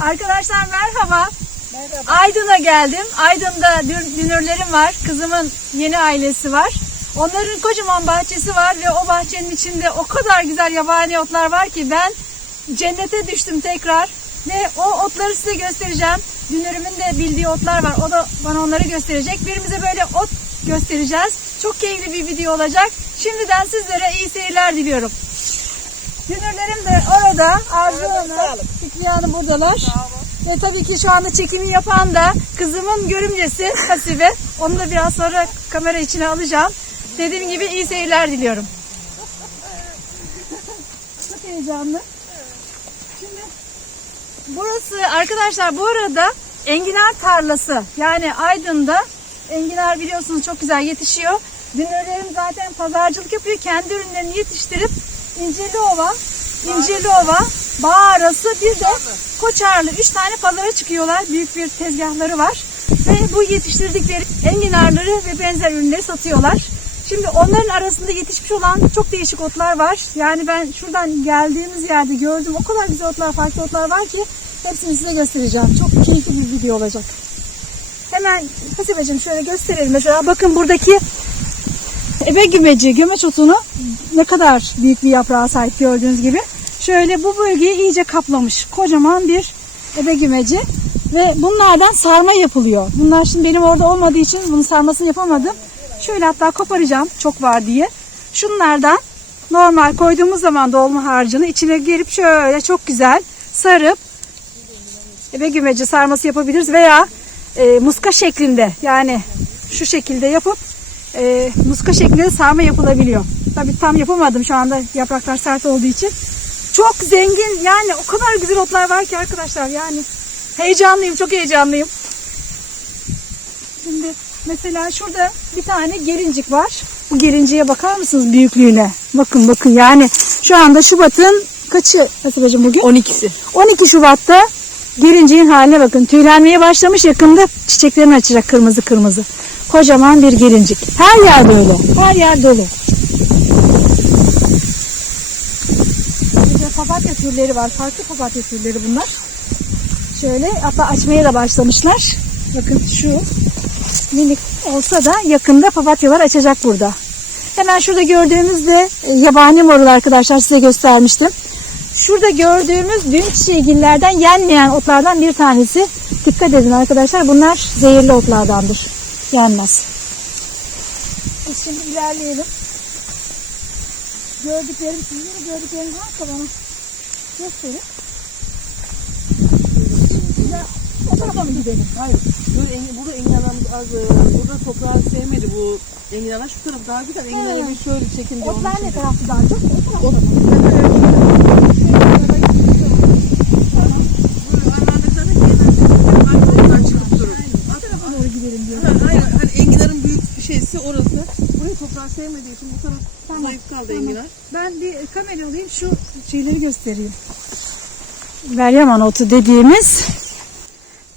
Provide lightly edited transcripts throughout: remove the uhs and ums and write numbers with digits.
Arkadaşlar merhaba. Merhaba. Aydın'a geldim. Aydın'da dünürlerim var. Kızımın yeni ailesi var. Onların kocaman bahçesi var ve o bahçenin içinde o kadar güzel yabani otlar var ki ben cennete düştüm tekrar. Ve o otları size göstereceğim. Dünürümün de bildiği otlar var. O da bana onları gösterecek. Birimize böyle ot göstereceğiz. Çok keyifli bir video olacak. Şimdiden sizlere iyi seyirler diliyorum. Dünürlerim de orada. Arzu Hanım, Fikriye Hanım buradalar. Ve tabii ki şu anda çekimi yapan da kızımın görümcesi Hasibe. Onu da biraz sonra kamera içine alacağım. Dediğim gibi iyi seyirler diliyorum. Çok heyecanlı. Şimdi burası arkadaşlar bu arada enginar tarlası. Yani Aydın'da enginar biliyorsunuz çok güzel yetişiyor. Dünürlerim zaten pazarcılık yapıyor. Kendi ürünlerini yetiştirip İncirliova, Bağarası bir de Koçarlı 3 tane pazara çıkıyorlar. Büyük bir tezgahları var. Ve bu yetiştirdikleri enginarları ve benzer ürünleri satıyorlar. Şimdi onların arasında yetişmiş olan çok değişik otlar var. Yani ben şuradan geldiğimiz yerde gördüm. O kadar güzel otlar, farklı otlar var ki hepsini size göstereceğim. Çok keyifli bir video olacak. Hemen Hasibeciğim şöyle gösterelim. Mesela bakın buradaki ebegümeci, gömeç otunu ne kadar büyük bir yaprağa sahip gördüğünüz gibi. Şöyle bu bölgeyi iyice kaplamış. Kocaman bir ebegümeci. Ve bunlardan sarma yapılıyor. Bunlar şimdi benim orada olmadığı için bunun sarmasını yapamadım. Şöyle hatta koparacağım çok var diye. Şunlardan normal koyduğumuz zaman dolma harcını içine girip şöyle çok güzel sarıp ebegümeci sarması yapabiliriz. Veya muska şeklinde yani şu şekilde yapıp muska şeklinde sarma yapılabiliyor. Tabii tam yapamadım şu anda yapraklar sert olduğu için. Çok zengin yani o kadar güzel otlar var ki arkadaşlar yani heyecanlıyım, çok heyecanlıyım. Şimdi mesela şurada bir tane gelincik var. Bu gelinciğe bakar mısınız büyüklüğüne? Bakın yani şu anda Şubat'ın kaçı Hasibeciğim bugün? 12'si. 12 Şubat'ta gelinciğin haline bakın. Tüylenmeye başlamış, yakında çiçeklerini açacak kırmızı kırmızı. Kocaman bir gelincik. Her yer böyle. Her yer dolu. Papatya türleri var. Farklı papatya türleri bunlar. Şöyle hatta açmaya da başlamışlar. Bakın şu minik olsa da yakında papatyalar açacak burada. Hemen şurada gördüğümüz de yabani marul arkadaşlar size göstermiştim. Şurada gördüğümüz düğün çiçeğigillerden yenmeyen otlardan bir tanesi. Dikkat edin arkadaşlar bunlar zehirli otlardandır. Yenmez. Şimdi ilerleyelim. Gördüklerim varsa bana gösterin. O tarafa mı gidelim? Hayır. Burada enginarlar az. Burada toprağı sevmedi bu enginarlar. Şu taraf daha güzel. Enginarlar bir şöyle çekin diyor. Otlar ne tarafta daha çok? O tarafta. Hayır, hani enginarın büyük bir şeysi orası. Burayı toprağı sevmediği için bu taraf zayıf kaldı enginar. Ben bir kamera alayım şu şeyleri göstereyim. Meryem Ana otu dediğimiz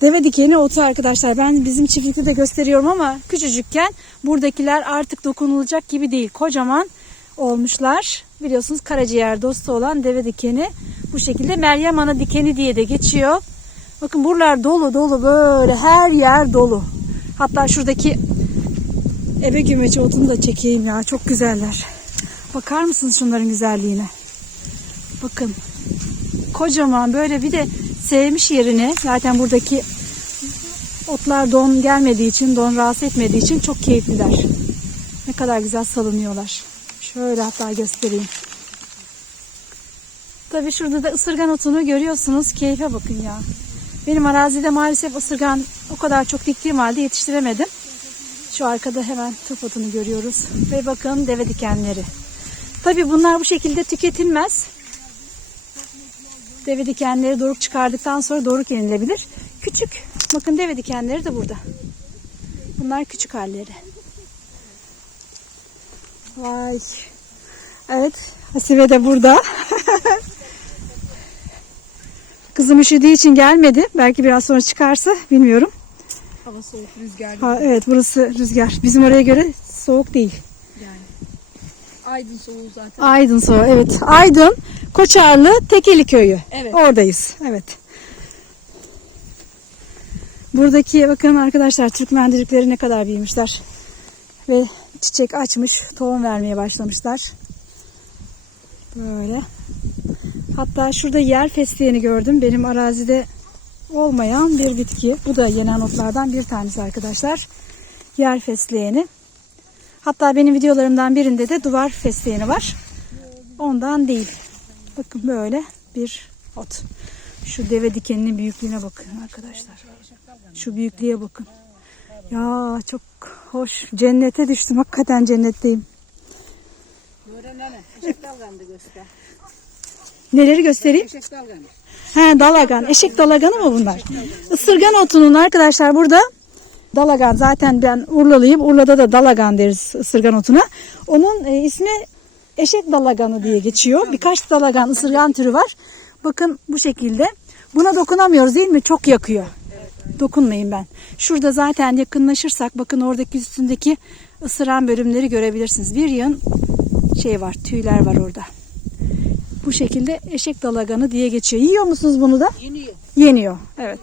deve dikeni otu arkadaşlar. Ben bizim çiftlikte de gösteriyorum ama küçücükken buradakiler artık dokunulacak gibi değil. Kocaman olmuşlar. Biliyorsunuz karaciğer dostu olan deve dikeni bu şekilde Meryem Ana dikeni diye de geçiyor. Bakın buralar dolu böyle her yer dolu. Hatta şuradaki ebegümeci otunu da çekeyim ya. Çok güzeller. Bakar mısınız şunların güzelliğine? Bakın. Kocaman böyle bir de sevmiş yerini. Zaten buradaki otlar don gelmediği için, don rahatsız etmediği için çok keyifliler. Ne kadar güzel salınıyorlar. Şöyle hatta göstereyim. Tabii şurada da ısırgan otunu görüyorsunuz. Keyfe bakın ya. Benim arazide maalesef ısırgan o kadar çok diktiğim halde yetiştiremedim. Şu arkada hemen tıp otunu görüyoruz. Ve bakın deve dikenleri. Tabii bunlar bu şekilde tüketilmez. Deve dikenleri doruk çıkardıktan sonra doruk yenilebilir. Küçük. Bakın deve dikenleri de burada. Bunlar küçük halleri. Vay. Evet. Hasibe de burada. Kızım üşüdüğü için gelmedi. Belki biraz sonra çıkarsa bilmiyorum. Hava soğuk, rüzgar. Evet burası rüzgar. Bizim oraya göre soğuk değil. Yani. Aydın soğuğu zaten. Aydın soğuğu evet. Aydın, Koçarlı, Tekeli köyü. Evet. Oradayız. Evet. Buradaki bakın arkadaşlar Türk mendillikleri ne kadar büyümüşler. Ve çiçek açmış, tohum vermeye başlamışlar. Böyle. Hatta şurada yer fesleğeni gördüm. Benim arazide olmayan bir bitki. Bu da yenen otlardan bir tanesi arkadaşlar. Yer fesleğeni. Hatta benim videolarımdan birinde de duvar fesleğeni var. Ondan değil. Bakın böyle bir ot. Şu deve dikeninin büyüklüğüne bakın arkadaşlar. Şu büyüklüğe bakın. Ya çok hoş. Cennete düştüm. Hakikaten cennetteyim. Neleri göstereyim? He, dalagan. Eşek dalaganı mı bunlar? Isırgan otunun arkadaşlar burada dalagan. Zaten ben Urlalıyım. Urla'da da dalagan deriz ısırgan otuna. Onun ismi eşek dalaganı diye geçiyor. Birkaç dalagan ısırgan türü var. Bakın bu şekilde. Buna dokunamıyoruz değil mi? Çok yakıyor. Dokunmayın ben. Şurada zaten yakınlaşırsak bakın oradaki üstündeki ısıran bölümleri görebilirsiniz. Bir yığın şey var, tüyler var orada. Bu şekilde eşek dalaganı diye geçiyor. Yiyor musunuz bunu da? Yeniyor. Yeniyor. Evet.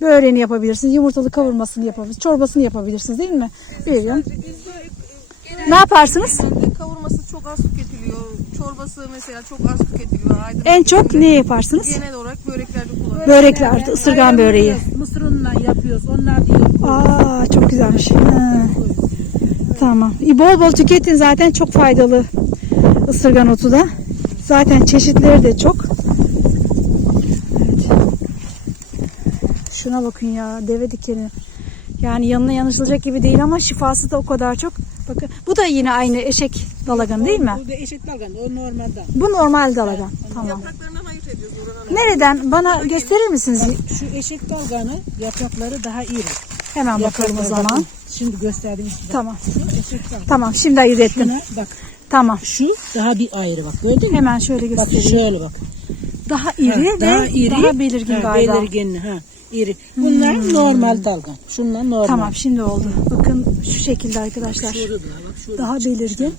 Böreğini yapabilirsiniz. Yumurtalı kavurmasını yapabilirsiniz. Çorbasını yapabilirsiniz değil mi? Bir yığın. Ne yaparsınız? Kavurması çok az tüketiliyor. Çorbası mesela çok az tüketiliyor. En çok ne yaparsınız? Genel olarak böreklerde kullanıyoruz. Böreklerde ısırgan böreği. Mısır unundan yapıyoruz. Onlar değil. Aa, çok güzelmiş. Ha. Tamam. Bol bol tüketin, zaten çok faydalı ısırgan otu da. Zaten çeşitleri de çok. Evet. Şuna bakın ya, deve dikeni. Yani yanına yanışılacak gibi değil ama şifası da o kadar çok. Bakın bu da yine aynı eşek dalagan değil mi? Bu da eşek dalgan. O normalden. Bu normal dalagan. Tamam. Yapraklarından ayırt ediyoruz. Nereden? Bana gösterir misiniz? Şu eşek dalganı yaprakları daha iri. Hemen bakalım o zaman. Şimdi gösterdim size. Tamam. Şu eşek dalgan. Tamam, şimdi ayırt ettim. Şuna bak. Tamam. Şu daha bir ayrı bak. Gördün mü? Hemen şöyle Bak göstereyim. şöyle bak. Daha iri ve daha belirgin ha, galiba. Belirgin ha. İri. Bunlar normal dalgan. Şunlar normal. Tamam, şimdi oldu. Bakın şu şekilde arkadaşlar. Şurada bak. Şurada. Daha belirgin.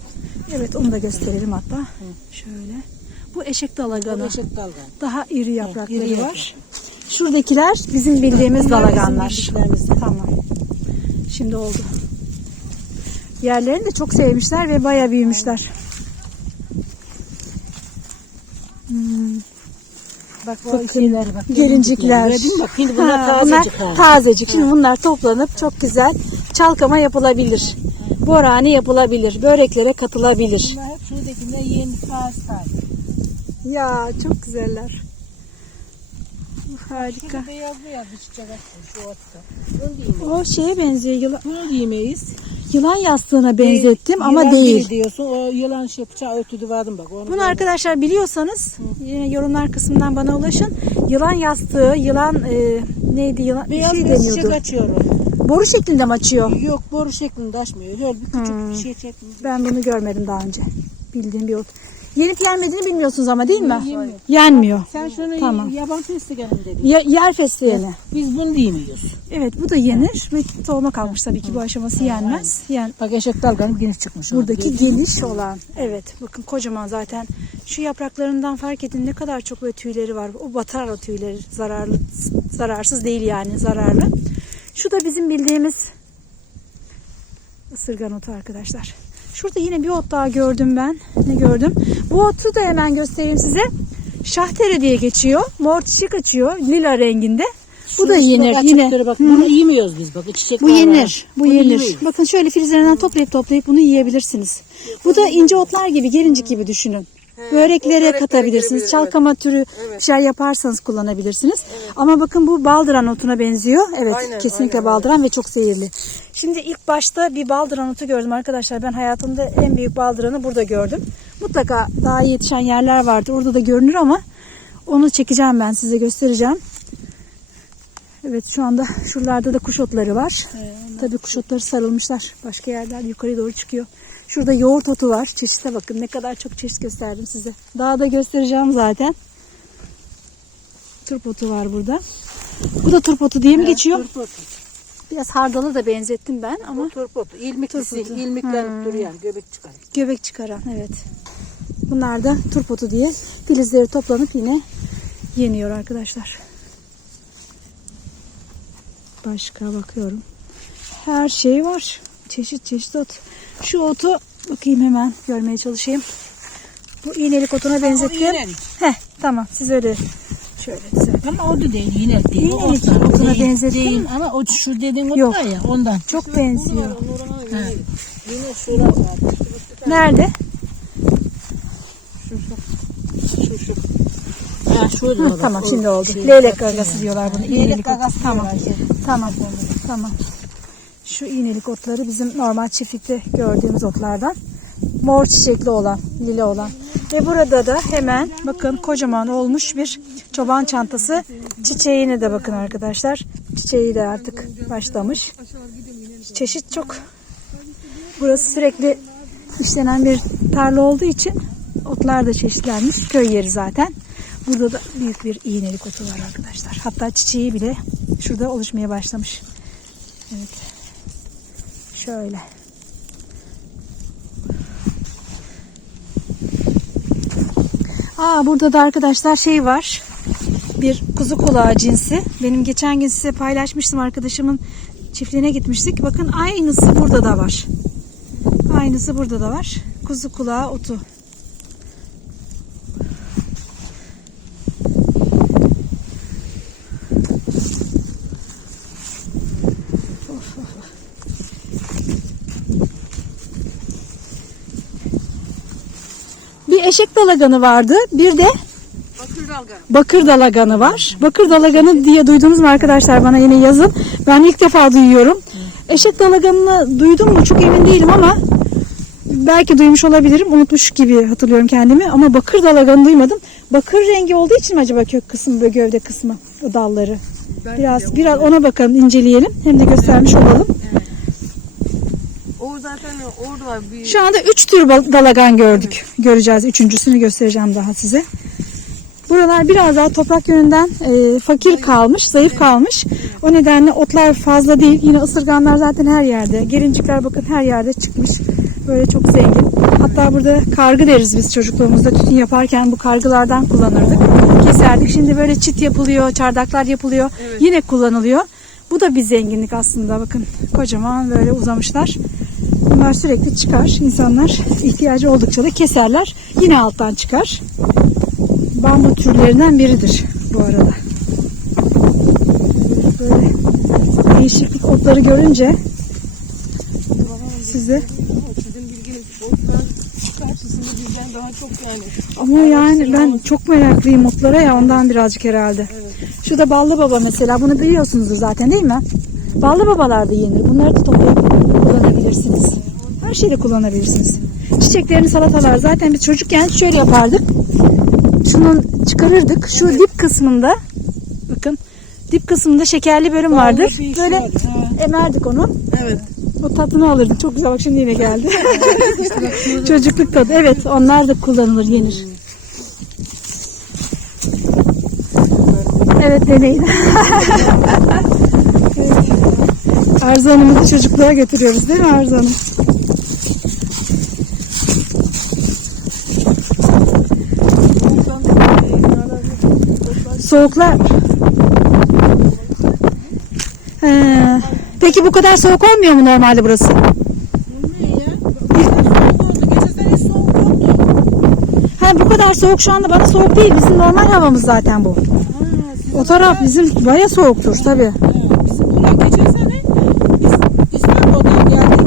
Evet, onu da gösterelim hatta. Şöyle. Bu eşek dalaganı. Eşek dalgan. Daha iri yaprakları iri var. Şuradakiler bizim bildiğimiz Bunlar dalaganlar. bizim bildiklerimiz. Tamam. Şimdi oldu. Yerlerini de çok sevmişler ve bayağı büyümüşler. Bak o Bakın, şeyler bak. gelincikler. Gördün mü bak. Şimdi bunlar Ha, tazecik. bunlar tazecik. Şimdi bunlar toplanıp çok güzel çalkama yapılabilir. Borani yapılabilir. Böreklere katılabilir. Bunlar hep şuradakiler yeni taze. Ya çok güzeller. Harika. Şu beyaz bir çiçek açtı şu otta. Bunu değil. O şeye benziyor. Bunu giymeyiz. Yılan yastığına benzettim ama Yılan değil. biri diyorsun. O yılan şey bıçağı ötüdü vardım bak. Onu Bunu arkadaşlar biliyorsanız yine yorumlar kısmından bana ulaşın. Yılan yastığı, yılan neydi? Yılan beyaz şey bir çiçek deniyordu. açıyor o. Boru şeklinde mi açıyor? Yok boru şeklinde açmıyor. Öyle bir küçük bir şey çekmiş. Ben bunu görmedim daha önce. Bildiğim bir ot. Yenip yenmediğini bilmiyorsunuz ama değil mi? Yenmiyor. Yenmiyor. Sen şunu Tamam. yaban fesleğeni dedin. Yer fesleğeni. Biz bunu yemiyoruz. Evet, bu da yenir ve tohuma kalmış tabii ki bu aşaması yenmez. Bak eşek dalganın geniş çıkmış. Buradaki geniş olan. Evet, bakın kocaman zaten. Şu yapraklarından fark edin ne kadar çok böyle tüyleri var. O batar o tüyleri. Zararlı, zararsız değil yani, zararlı. Şu da bizim bildiğimiz ısırgan otu arkadaşlar. Şurada yine bir ot daha gördüm ben. Ne gördüm? Bu otu da hemen göstereyim size. Şahtere diye geçiyor. Mor çiçek açıyor. Lila renginde. Bu da yenir yine. Bak, bunu yemiyoruz biz bak. Çiçek Bu yenir. Bu yenir. Bakın şöyle filizlerinden toplayıp bunu yiyebilirsiniz. Bu da ince otlar gibi, gelincik gibi düşünün. Böreklere katabilirsiniz. Çalkama türü bir şey yaparsanız kullanabilirsiniz. Ama bakın bu baldıran otuna benziyor. Evet, kesinlikle baldıran ve çok zehirli. Şimdi ilk başta bir baldıran otu gördüm arkadaşlar. Ben hayatımda en büyük baldıranı burada gördüm. Mutlaka daha iyi yetişen yerler vardır. Orada da görünür ama onu çekeceğim, ben size göstereceğim. Evet, şu anda şuralarda da kuş otları var. Tabii kuş otları sarılmışlar. Başka yerler yukarı doğru çıkıyor. Şurada yoğurt otu var. Çeşite bakın, ne kadar çok çeşit gösterdim size. Daha da göstereceğim zaten. Turp otu var burada. Bu da turp otu diye mi geçiyor? Turp otu. Biraz hardalı da benzettim ben ama. Bu turp otu. İlmiklisi. Turp otu. İlmiklenip duruyor. Göbek çıkar. Göbek çıkaran, evet. Bunlar da turp otu diye filizleri toplanıp yine yeniyor arkadaşlar. Başka bakıyorum. Her şey var. Çeşit çeşit ot. Şu otu bakayım hemen görmeye çalışayım. Bu iğnelik otuna benzettim. iğnelik. Heh, tamam siz öyle şöyle düzeltin. Ama o da değil, yine değil. O İğnelik otlar otuna değil, benzettim. değil. Ama o şu dediğin ot Yok. var ya ondan. Çok benziyor. Yine şura var. Nerede? Şu. Ha, şurada Hı, bak, tamam o şimdi oldu. şey- Leylek gagası diyorlar bunu. Leylek İğnelik ot. gagası Tamam. diyorlar. Tamam. Tamam. Şu iğnelik otları bizim normal çiftlikte gördüğümüz otlardan. Mor çiçekli olan, lila olan. Ve burada da hemen bakın kocaman olmuş bir çoban çantası. Çiçeğine de bakın arkadaşlar. Çiçeği de artık başlamış. Çeşit çok. Burası sürekli işlenen bir tarla olduğu için otlar da çeşitlenmiş. Köy yeri zaten. Burada da büyük bir iğnelik otu var arkadaşlar. Hatta çiçeği bile şurada oluşmaya başlamış. Evet. Şöyle. Burada da arkadaşlar şey var. Bir kuzu kulağı cinsi. Benim geçen gün size paylaşmıştım. Arkadaşımın çiftliğine gitmiştik. Bakın aynısı burada da var. Aynısı burada da var. Kuzu kulağı otu. Bir eşek dalaganı vardı. Bir de Bakır dalga. bakır dalaganı var. Bakır dalaganı diye duydunuz mu arkadaşlar? Bana yine yazın. Ben ilk defa duyuyorum. Eşek dalaganını duydum mu çok emin değilim ama belki duymuş olabilirim. Unutmuş gibi hatırlıyorum kendimi. Ama bakır dalaganı duymadım. Bakır rengi olduğu için mi acaba kök kısmı ve gövde kısmı, o dalları? Biraz ona bakalım, inceleyelim. Hem de göstermiş olalım. O zaten orada var bir. Şu anda 3 tür dalagan gördük. Göreceğiz. Üçüncüsünü göstereceğim daha size. Buralar biraz daha toprak yönünden fakir kalmış, zayıf kalmış. O nedenle otlar fazla değil. Yine ısırganlar zaten her yerde. Gelincikler bakın her yerde çıkmış. Böyle çok zengin. Hatta burada kargı deriz biz çocukluğumuzda. Tütün yaparken bu kargılardan kullanırdık. Keserdik. Şimdi böyle çit yapılıyor, çardaklar yapılıyor. Evet. Yine kullanılıyor. Bu da bir zenginlik aslında. Bakın kocaman böyle uzamışlar. Bunlar sürekli çıkar. İnsanlar ihtiyacı oldukça da keserler. Yine alttan çıkar. Bambu türlerinden biridir bu arada. Böyle değişiklik otları görünce size Sizin bilginiz otlar karşısında bizden daha çok yani. ama yani ben çok meraklıyım otlara ya ondan birazcık herhalde. Evet. Şu da ballı baba mesela, bunu biliyorsunuzdur zaten değil mi? Ballı babalar da yenir. Bunları da toplayıp kullanabilirsiniz. Her şeyi de kullanabilirsiniz. Çiçeklerini, salatalar zaten biz çocukken şöyle yapardık. Şunun çıkarırdık. Şu dip kısmında bakın dip kısmında şekerli bölüm vardır. Böyle emerdik onu. Evet. O tadını alırdık. Çok güzel, bak şimdi yine geldi. Çocukluk tadı. Evet, onlar da kullanılır, yenir. Evet, deneyin. Evet. Arzu Hanım'ı da çocukluğa götürüyoruz değil mi Arzu Hanım? Soğuklar. Peki bu kadar soğuk olmuyor mu normalde burası? Bu kadar soğuk şu anda bana soğuk değil. Bizim normal havamız zaten bu. O taraf bizim baya soğuktur tabii. Geçen sene biz İstanbul'dan geldik.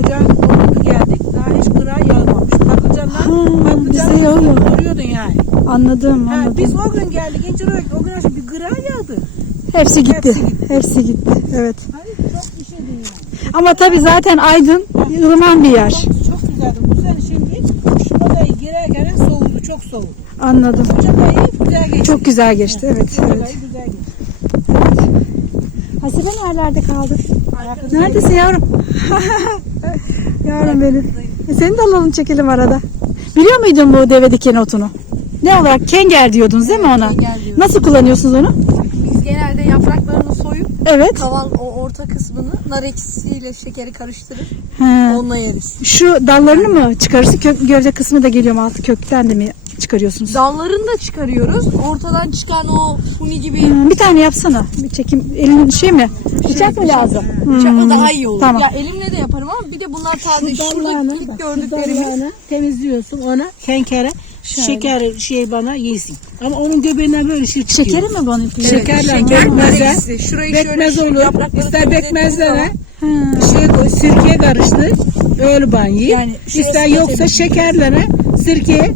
Ocağın sonunda geldik. Daha hiç kıra yağmamış. Patlıcanlar bize yağıyor. Görüyordun yani. Anladım. Biz o gün geldik. O gün bir kıra yağdı. Hepsi gitti. Hepsi gitti. Evet. Hayır çok bir şey değil yani. Ama tabii zaten Aydın ılıman bir yer. Çok güzeldi. Bu sene şimdi şu odayı girerken soğudu. Çok soğudu. Anladım. Ocak ayı güzel geçti. Çok güzel geçti. Evet. Ocak Evet. ayı güzel geçti. Hasibe nerelerde kaldı? Neredesin yavrum? Yavrum benim. Seni de alalım, çekelim arada. Biliyor muydun bu deve dikeni otunu? Ne olarak? Kenger diyordunuz değil mi ona? Kenger diyoruz. Nasıl kullanıyorsunuz onu? Biz genelde yapraklarını soyup Evet. kalan o orta kısmını nar ekşisiyle şekeri karıştırır. He. Onunla yeriz. Şu dallarını mı çıkarırsın? Gövde kısmı da geliyor mu? Altı kökten de mi çıkarıyorsunuz? Dallarını da çıkarıyoruz. Ortadan çıkan o huni gibi Bir tane yapsana. Bir çekim. Elinin şey mi? Bıçak mı lazım? bıçakla daha iyi olur. Tamam. Ya elimle de yaparım ama bir de bunlar taze. Şurada ilk gördüklerimiz. Dallarını temizliyorsun ona tenkere. Şeker bana yesin. Ama onun göbeğinden böyle şey çıkıyor. Şekeri mi bana? Şekerle bekmeze. Bekmez olur. İster bekmezlere sirkeye karıştır. Öyle ban ye. Yani İster yoksa şekerlere sirkeye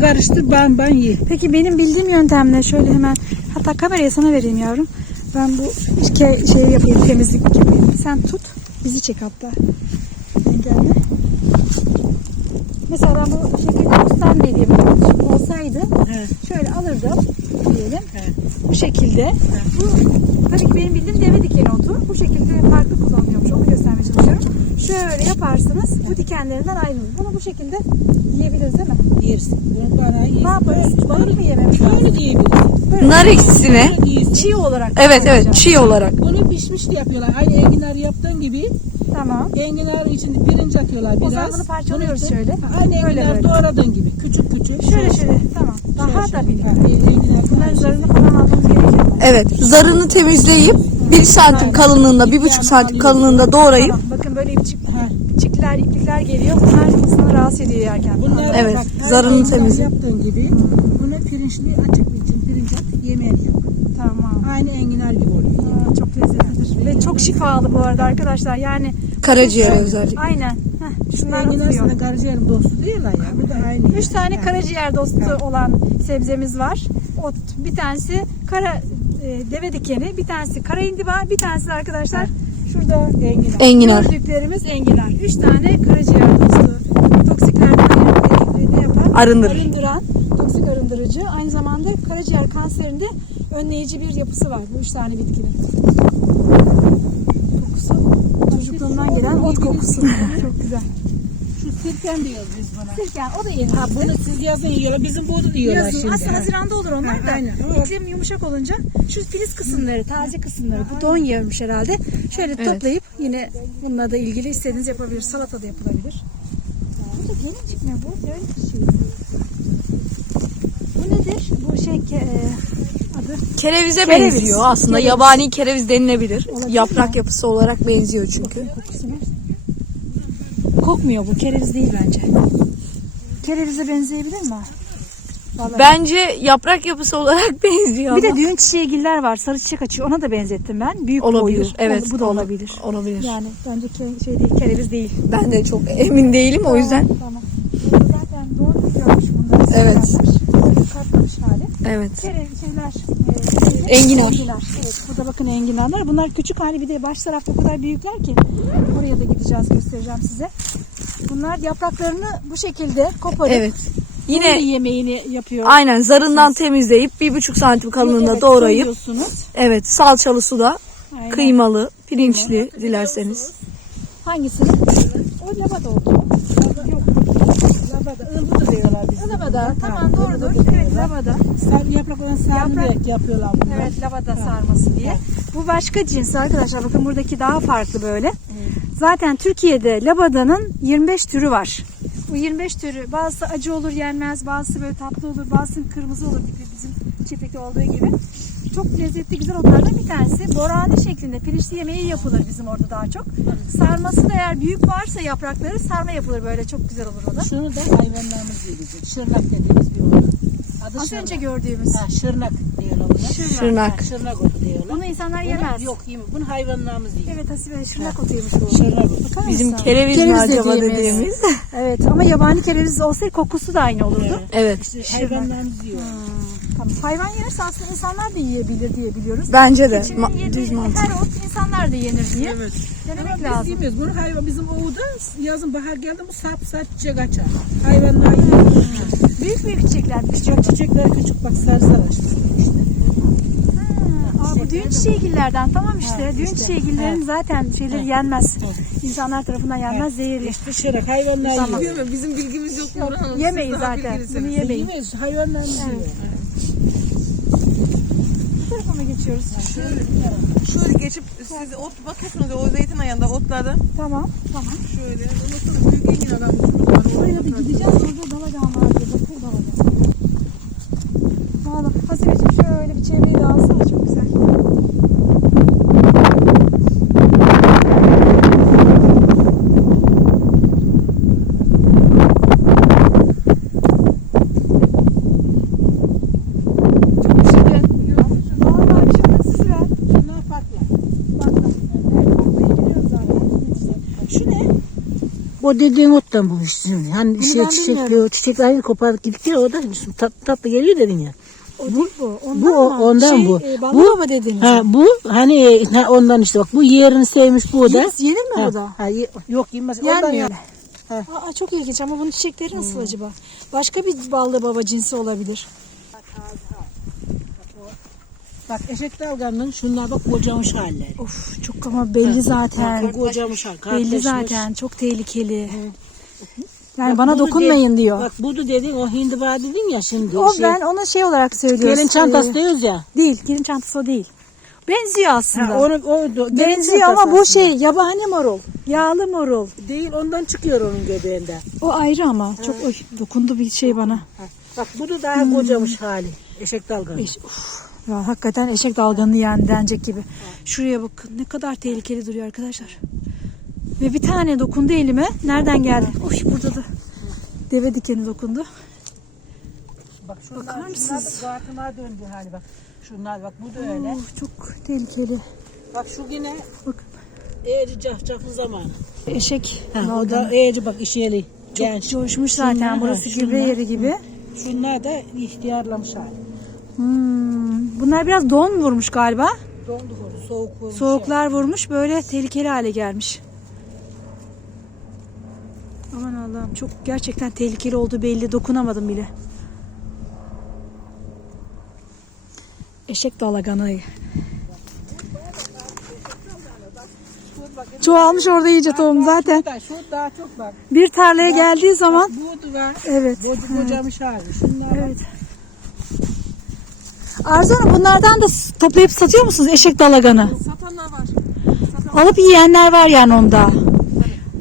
karıştır ban ye. Peki benim bildiğim yöntemle şöyle hemen, hatta kamerayı sana vereyim yavrum. Ben bu şey yapayım, temizlik yapayım. Sen tut, bizi çek hatta. Engelle. Mesela ben bu şekilde bostan dediğim olsaydı şöyle alırdım diyelim. Bu şekilde. Bu tabii ki benim bildiğim deve dikeni otu. Bu şekilde farklı kullanılıyormuş. Onu göstermeye çalışıyorum. Şöyle yaparsınız. Bu dikenlerinden ayrılır. Bunu bu şekilde yiyebiliriz değil mi? Yersin. Bunu bana yersin. Ne yaparız? Balık mı yememiz lazım? Böyle diyebiliriz. Nar ekşisini. Böyle yiyorsun. Çiğ olarak. Evet evet kullanacağız. çiğ olarak. Bunu pişmiş de yapıyorlar. Aynı enginar yaptığın gibi Tamam. enginar içinde pirinç atıyorlar biraz. O zaman bunu parçalıyoruz Bunu- şöyle. Aynı Böyle enginar böyle. doğradığın gibi. Küçük küçük. Şöyle tamam. Daha Şöyle, da bilir. enginar Bunların zarını falan almamız gerekiyor. Evet zarını temizleyip 1 santim kalınlığında 1,5 santim kalınlığında doğrayıp Tamam. Bakın böyle iplikler geliyor. Bunlar insanı rahatsız ediyor yerken. Bunlar Evet, bak, zarını aynı temizle. yaptığın gibi bunu pirinçli açık için pirinç at yemeğini yap. Tamam. Aynı enginar gibi oluyor. Çok lezzetlidir. Ve çok şifalı bu arada arkadaşlar. Yani karaciğere özellikle. aynen. Şunlar Enginar atıyor. sana karaciğerin dostu diyorlar ya. Bu da aynı. 3 tane karaciğer dostu olan sebzemiz var. Bir tanesi deve dikeni, bir tanesi kara indiba, bir tanesi de arkadaşlar şurada Enginar. gördüklerimiz enginar. 3 tane karaciğer dostu. Toksiklerden ne yapar? Arındıran, toksik arındırıcı. Aynı zamanda karaciğer kanserinde önleyici bir yapısı var bu 3 tane bitkinin. Kokusu çocukluğumdan gelen ot kokusu. Çok güzel. Şu sirken diyoruz biz buna. Sirken o da yeni. Ha bunu siz yazın yiyorlar. Bizim burada da yiyorlar Yazın. şimdi. Aslında Haziran'da olur onlar da. Aynen. İklim yumuşak olunca şu filiz kısımları, taze kısımları, bu don yemiş herhalde. Şöyle toplayıp yine bununla da ilgili istediğiniz yapabilir. Salata da yapılabilir. Bu da gelincik mi bu? Gelincik şey. Bu nedir? Bu şey adı. Kerevize Kereviz. benziyor aslında. Kereviz. Yabani kereviz denilebilir. Olabilir Yaprak mi? yapısı olarak benziyor çünkü. Kokusunu. Kokmuyor bu. Kereviz değil bence. Kerevize benzeyebilir mi? Vallahi. Bence yaprak yapısı olarak benziyor Bir de ama. düğün çiçeğigiller var. Sarı çiçek açıyor. Ona da benzettim ben. Büyük Olabilir. boyu. Evet. Bu da olabilir. Olabilir. Yani bence şey değil, kereviz değil. Ben de çok emin değilim o yüzden. Tamam. Burada zaten doğru dikiyormuş bunları. Evet. Katlamış hali. Evet. Şeyler. Enginar. Evet. Burada bakın enginarlar. Bunlar küçük hali, bir de baş tarafta o kadar büyükler ki. Oraya da gideceğiz, göstereceğim size. Bunlar yapraklarını bu şekilde koparıp Evet. yine Yine yemeğini yapıyor. aynen zarından temizleyip 1,5 santim kalınlığında Evet, doğrayıp soyuyorsunuz. evet salçalı suda Aynen. kıymalı, pirinçli dilerseniz. Hangisini? O labada oldu. Yok. Labada, ılbıdı diyorlar bizim. Labada. Tamam, doğrudur. Evet, labada. Yapraklarını sarmayarak yapıyorlar bunu. Evet, lavada sarması diye. Bu başka cins arkadaşlar. Bakın buradaki daha farklı böyle. Zaten Türkiye'de labadanın 25 türü var. Bu 25 türü bazısı acı olur yenmez, bazısı böyle tatlı olur, bazısı kırmızı olur bizim çiftlikte olduğu gibi. Çok lezzetli güzel otlardan bir tanesi. Borani şeklinde pirinçli yemeği yapılır bizim orada daha çok. Sarması da eğer büyük varsa yaprakları sarma yapılır, böyle çok güzel olur o da. Şunu da hayvanlarımız yiyecek. Şırnak dediğimiz bir otu. Adı Az şırnak. önce gördüğümüz. Ha, şırnak diyorlar buna. Şırnak. Şırnak otu diyorlar. Bunu insanlar Bunu- yemez. Yok yemiyor. Bunu hayvanlarımız yiyor. Evet, Hasibe şırnak otuymuş bu. Şırnak otu. Bakar Bizim mısın? kereviz mi Kereviz acaba dediğimiz. dediğimiz. Evet, ama yabani kereviz olsaydı kokusu da aynı olurdu. Evet. İşte hayvanlarımız yiyor. Tamam. Hayvan yerse aslında insanlar da yiyebilir diye biliyoruz. Bence de. Keçinin Düz yediği mantık. her ot insanlar da yenir diye Evet. denemek Biz lazım. yemiyoruz. Bunu hayvan bizim ovuda yazın bahar geldi mi sap çiçek açar. Hayvanlar yiyor. Büyük büyük çiçekler. Çiçek çiçekleri küçük bak sarı sarı açtı. Bu düğün çiçeğigillerden tamam işte. Düğün çiçeğigillerin zaten şeyleri yenmez. İnsanlar tarafından yenmez, zehirli. İşte şırak hayvanlar Tamam. yiyor. Değil mi? Bizim bilgimiz yok Nurhan Hanım. Yemeyin Siz daha zaten. bilgilisiniz. Bunu yemeyin. Yemiyoruz. Hayvanlarımız yiyor. Bu tarafa mı geçiyoruz? Şöyle geçip siz ot bakıyorsunuz o zeytin ayağında otlarda. Tamam. Şöyle. Ondan sonra büyük engin adam uçmuş var. Oraya bir gideceğiz. Orada dalagan vardı. Bakır dalagan. bir çevreyi de alsana, çok güzel. Şunlar farklı. Şu ne? O dediğin ottan bu işte. Hani şey çiçekli, çiçeklerini kopardık gittik ya, o da tatlı geliyor dedin ya. Bu Ondan bu. Ballı baba dediğiniz. Ha, bu hani ondan işte, bak bu yerini sevmiş bu da. Yenir mi Ha, bu da? yok yenmez. Ondan Yenmiyor. ya. Aa, çok ilginç ama bunun çiçekleri nasıl acaba? Başka bir ballı baba cinsi olabilir. Bak eşek dalganın şunlar bak kocamış halleri. Of, çok ama belli zaten. Bak, kocamış hal. Belli kardeşmiş. zaten. Çok tehlikeli. Yani Bak, bana bunu dokunmayın diyor. Bak budu dedin, o hindiba dedin ya şimdi. O ben ona şey olarak söylüyorum. Gelin çantası diyoruz ya. Değil, gelin çantası o değil. Benziyor aslında. Ha, gelin Benziyor çantası ama bu aslında. şey yabani marul. Yağlı marul. Değil, ondan çıkıyor onun göbeğinden. O ayrı ama. Çok dokundu bir şey bana. Ha. Bak budu daha kocamış hali. Eşek dalganı. Ya, hakikaten eşek dalganı yani denecek gibi. Şuraya bakın ne kadar tehlikeli duruyor arkadaşlar. Ve bir tane dokundu elime. Nereden geldi? Oy, burada da deve dikeni dokundu. Bak Bakar mısınız? Şunlar da gartıma döndü hali bak. Şunlar bak, bu da öyle. Çok tehlikeli. Bak şu yine Bakın. eğri cafcaflı zamanı. Eşek Ha, o dalganı. da eğri bak, işeli. Çok Genç. coşmuş zaten. Şunlar, Burası ha, gübre şunlar. yeri gibi. Şunlar da ihtiyarlamış hali. Bunlar biraz don vurmuş galiba. Dondu oldu, soğuk olmuş. Soğuklar vurmuş, böyle tehlikeli hale gelmiş. Aman Allah'ım, çok gerçekten tehlikeli olduğu belli, dokunamadım bile. Eşek dalaganı. Çoğalmış orada iyice tohum zaten. Şu daha çok bak. Bir tarlaya geldiği zaman Buğdu var. evet. Kocamış hali. Şunlar Evet. Arzu Hanım, bunlardan da toplayıp satıyor musunuz eşek dalaganı? Satanlar var. Alıp yiyenler var yani onda.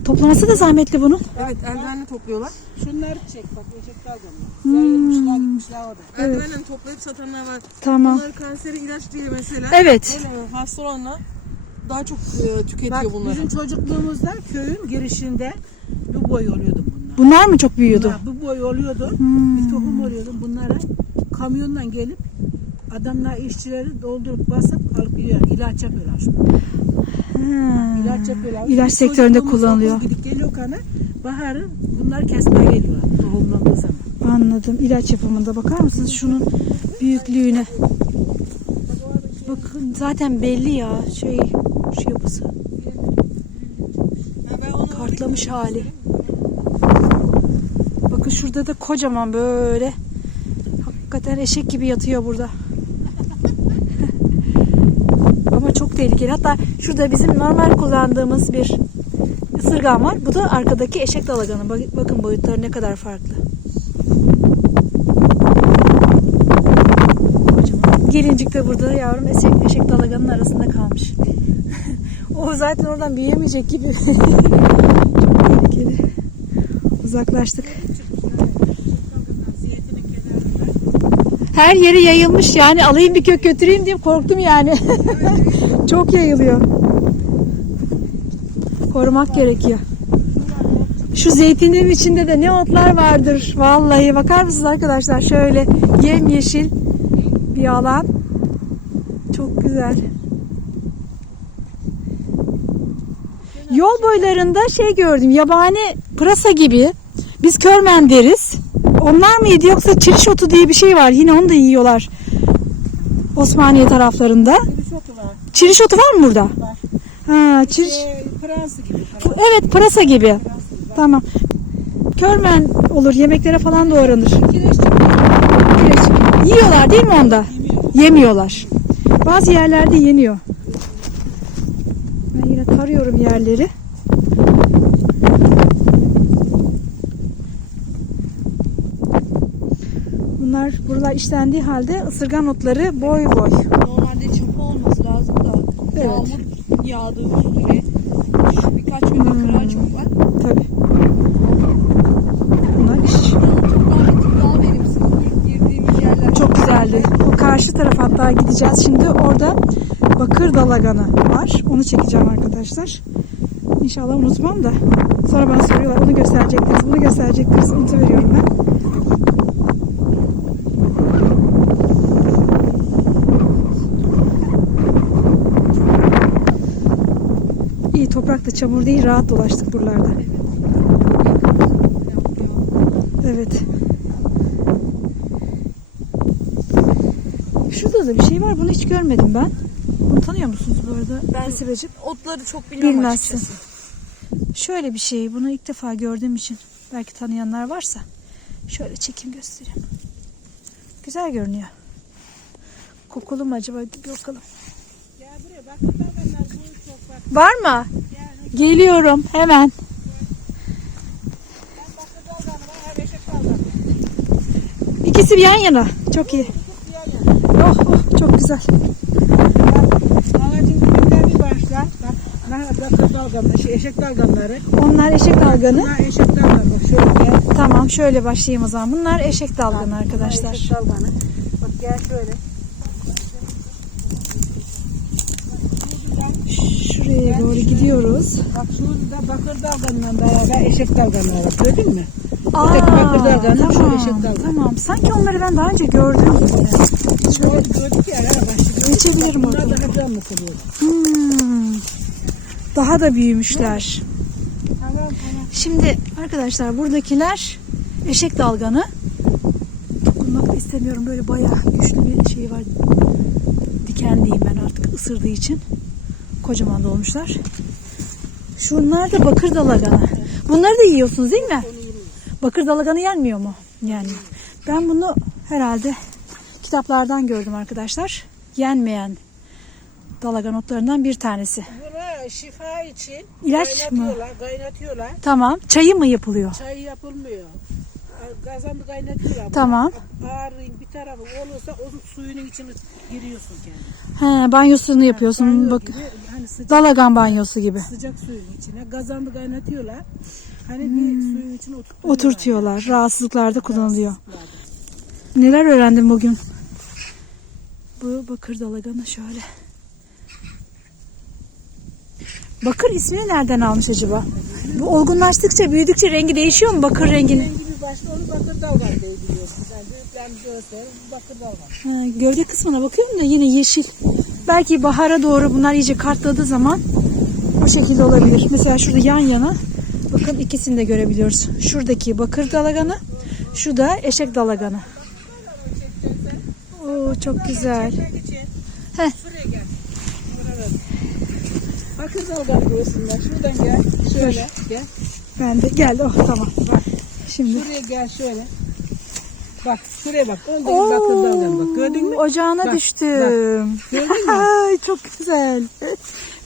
Toplaması da zahmetli bunun. Evet, eldivenle topluyorlar. şunları çek bak, eşek dalganı. Yayılmışlar gitmişler orada. Eldivenle toplayıp satanlar var. Tamam. Bunlar kanseri ilaç değil mesela. Evet. Öyle hasta olanlar daha çok tüketiyor Bak bunları. bizim çocukluğumuzda köyün girişinde bu boy oluyordu bunlar. Bunlar mı çok büyüyordu? Bunlar bu boy oluyordu. Bir tohum oluyordu. Bunlara kamyonla gelip adamlar, işçileri doldurup basıp alıp yiyor. İlaç yapıyorlar şu. İlaç yapıyorlar. İlaç sektöründe Çocukluğumuz kullanılıyor. okul gidip geliyor kana. Baharı bunlar kesmeye geliyorlar. Tohumlandığı zaman. Anladım. İlaç yapımında bakar mısınız şunun büyüklüğüne? Bakın zaten belli ya şu yapısı. Kartlamış hali. Bakın şurada da kocaman böyle. Hakikaten eşek gibi yatıyor burada. Ama çok tehlikeli. Hatta şurada bizim normal kullandığımız bir ısırgan var. Bu da arkadaki eşek dalaganı. Bakın boyutları ne kadar farklı. Kocaman. Gelincik de burada yavrum eşek dalaganın arasında kalmış. O zaten oradan büyüyemeyecek gibi. Çok tehlikeli. Uzaklaştık. Her yeri yayılmış yani, alayım bir kök götüreyim diye korktum yani. Çok yayılıyor. Korumak gerekiyor. Şu zeytinlerin içinde de ne otlar vardır. Vallahi bakar mısınız arkadaşlar? Şöyle yemyeşil bir alan. Çok güzel. Yol boylarında gördüm. Yabani pırasa gibi. Biz körmen deriz. Onlar mıydı yoksa çiriş otu diye bir şey var. Yine onu da yiyorlar. Osmaniye taraflarında. Çiriş otu var mı burada? Var. Ha, çiriş. Pırasa gibi. Evet, pırasa gibi. Tamam. Körmen olur, yemeklere falan doğranır. Kireç. Yiyorlar değil mi onda? Yemiyorlar. Bazı yerlerde yeniyor. Ben yine tarıyorum yerleri. Buralar işlendiği halde ısırgan otları boy boy. Normalde çapa olması lazım da. Evet. Yağmur yağdı üstüne. Birkaç gündür kıraç var. Tabii. Bunlar iş. Daha verimsiz. İlk girdiğimiz yerler. Çok güzeldi. O karşı taraf hatta kadar gideceğiz. Şimdi orada bakır dalaganı var. Onu çekeceğim arkadaşlar. İnşallah unutmam da. Sonra bana soruyorlar onu gösterecektiniz, bunu gösterecektiniz. Unutuveriyorum ben. İyi, toprak da çamur değil, rahat dolaştık buralarda. Evet. Şurada da bir şey var. Bunu hiç görmedim ben. Bunu tanıyor musunuz bu arada? Ben Sibel'cim? otları çok bilmem Bilmezsin. açıkçası. Şöyle bir şey. Bunu ilk defa gördüğüm için belki tanıyanlar varsa şöyle çekim göstereyim. Güzel görünüyor. Kokulu mu acaba? Bir bakalım. Var mı? Geliyorum hemen. İkisi bir yan yana. Çok iyi. Oh, oh, çok güzel. Ağacın dibinden bir başlar. Bak, bakır dalgamı, eşek dalgamları. Onlar eşek dalganı. Bunlar eşek dalgamı. Şöyle gel. Tamam, şöyle başlayayım o zaman. Bunlar eşek dalganı arkadaşlar. Eşek dalganı. Bak gel şöyle. Şuraya doğru gidiyoruz. Bak şurada bakır dalganla beraber eşek dalganları var. Gördün mü? Aa, Öteki bakır dalganı, şu tamam, eşek dalganı. tamam. Sanki onları ben daha önce gördüm gibi. Gördük ya başta. Geçebilirim Bunlar orada. da hep ben mutluyorum. Daha da büyümüşler. Tamam. Şimdi arkadaşlar buradakiler eşek dalganı. Dokunmak da istemiyorum. Böyle bayağı güçlü bir şey var. Dikenliyim ben artık ısırdığı için. Kocaman da olmuşlar. Şunlar da bakır dalaganı. Bunları da yiyorsunuz değil mi? Bakır dalaganı yenmiyor mu? Yani ben bunu herhalde kitaplardan gördüm arkadaşlar. Yenmeyen dalagan otlarından bir tanesi. Buna şifa için İlaç mı? kaynatıyorlar. Tamam. Çayı mı yapılıyor? Çay yapılmıyor. Kazanı kaynatıyorlar. Tamam. Ağrın bir tarafı olursa onun suyunun içine giriyorsun kendin. He, banyosunu yapıyorsun. Banyo Bak, gibi, hani sıcak, dalagan banyosu gibi. sıcak suyun içine kazanı kaynatıyorlar. Hani bir suyun içine Oturtuyorlar. Rahatsızlıklarda kullanılıyor. Neler öğrendim bugün? Bu bakır dalaganı şöyle. Bakır ismini nereden almış acaba? Bu olgunlaştıkça, büyüdükçe rengi değişiyor mu bakır renginin? rengi bir başta onu bakır dalgan diye biliyorsun. Yani büyüklerimiz öyle söyler, bakır dalgan. Ha, gövde kısmına bakıyorum da yine yeşil. Belki bahara doğru bunlar iyice kartladığı zaman o şekilde olabilir. Mesela şurada yan yana bakın ikisini de görebiliyoruz. Şuradaki bakır dalaganı, şu da eşek dalaganı. Oo, çok güzel. Heh. Şuraya gel. Bakır dalgan diyorsunlar. Şuradan gel. Şöyle gel. Ben de geldi. Oh, tamam. Şimdi. Şuraya gel şöyle. Bak şuraya bak. Orada bir bakır dalgan bak. Gördün mü? Ocağına Bak, düştüm. Gördün mü? Ay, çok güzel.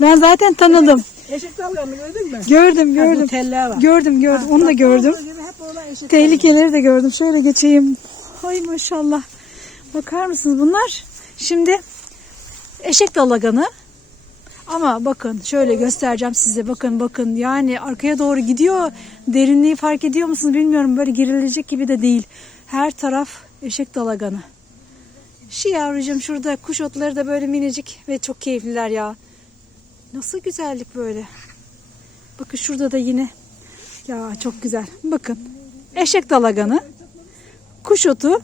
Ben zaten tanıdım. Eşek dalganı gördün mü? Gördüm, Ha, bu gördüm. teller var. Gördüm. Onu da gördüm. Olduğu gibi hep olan eşek Tehlikeleri de gördüm. Şöyle geçeyim. Ay maşallah. Bakar mısınız bunlar? Şimdi eşek dalaganı. Ama bakın şöyle göstereceğim size. Bakın yani arkaya doğru gidiyor. Derinliği fark ediyor musunuz bilmiyorum. Böyle girilecek gibi de değil. Her taraf eşek dalaganı. Şu yavrucuğum şurada kuş otları da böyle minicik ve çok keyifliler ya. Nasıl güzellik böyle. Bakın şurada da yine. Ya çok güzel. Bakın. Eşek dalaganı. Kuş otu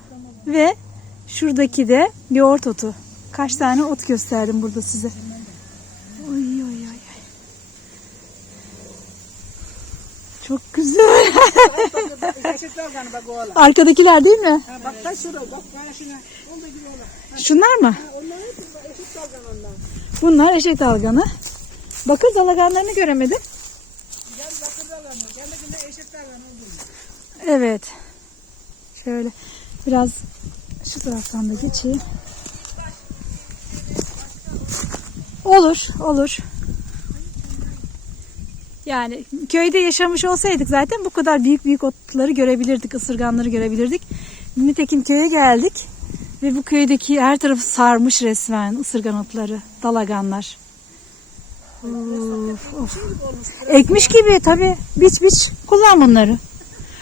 ve şuradaki de yoğurt otu. Kaç tane ot gösterdim burada size. Oy oy oy. Çok güzel. Eşek dalganı bak oğlan. Arkadakiler değil mi? Ha, bak kaç şurada bak şuna. Onda gibi oğlan. Şunlar mı? Onlar hep eşek dalgan onlar. Bunlar eşek dalganı. Bakır dalaganlarını göremedim. Gel bakır dalganı. Kendine eşek dalganı öldürme. Evet. Şöyle biraz şu taraftan da geçeyim. Olur. Yani köyde yaşamış olsaydık zaten bu kadar büyük otları görebilirdik, ısırganları görebilirdik. Nitekim köye geldik ve bu köydeki her tarafı sarmış resmen ısırgan otları, dalaganlar. Of. Ekmiş gibi tabii. Biç kullan bunları.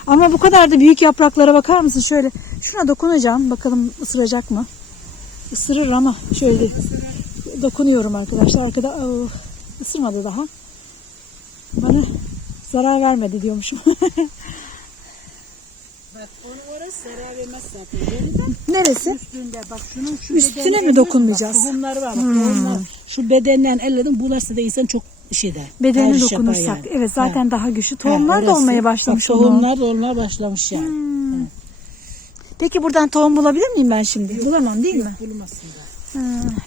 Ama bu kadar da büyük yapraklara bakar mısın? Şöyle şuna dokunacağım. Bakalım ısıracak mı? Isırır ama şöyle dokunuyorum arkadaşlar. Arkada ısırmadı daha. Bana zarar vermedi diyormuşum. Bak onun orası zarar vermez zaten. Neresi? Üstünde bak şunun şu Üstüne bedenine mi dokunmayacağız? Bak, tohumları var. Bak, tohumlar. Şu bedenden elledin bulaşsa da insan çok şeyde. Bedene tahriş yapar dokunursak. yani. Evet zaten daha güçlü. Tohumlar da orası. olmaya başlamış Bak, onun. tohumlar da olmaya başlamış yani. Peki buradan tohum bulabilir miyim ben şimdi? Bulamam değil mi? Bulunmasın da.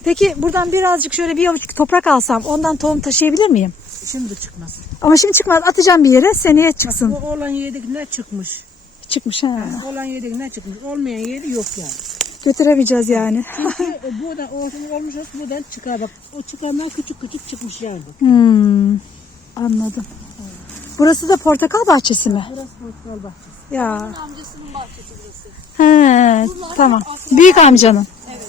Peki buradan birazcık şöyle bir avuç toprak alsam ondan tohum taşıyabilir miyim? Şimdi çıkmaz. Ama şimdi çıkmaz. Atacağım bir yere. Seneye çıksın. Bu olan yedik ne çıkmış? Çıkmış ha. Olan yedik ne çıkmış? Olmayan yeri yok yani. Götürebileceğiz yani. Çünkü buradan ortada olmuş olsa buradan çıkar bak. O çıkanlar küçük küçük çıkmış yani. Anladım. Burası da portakal bahçesi mi? Burası portakal bahçesi. Ya. Amcasının bahçesi burası. He, tamam. Büyük amcanın. Evet.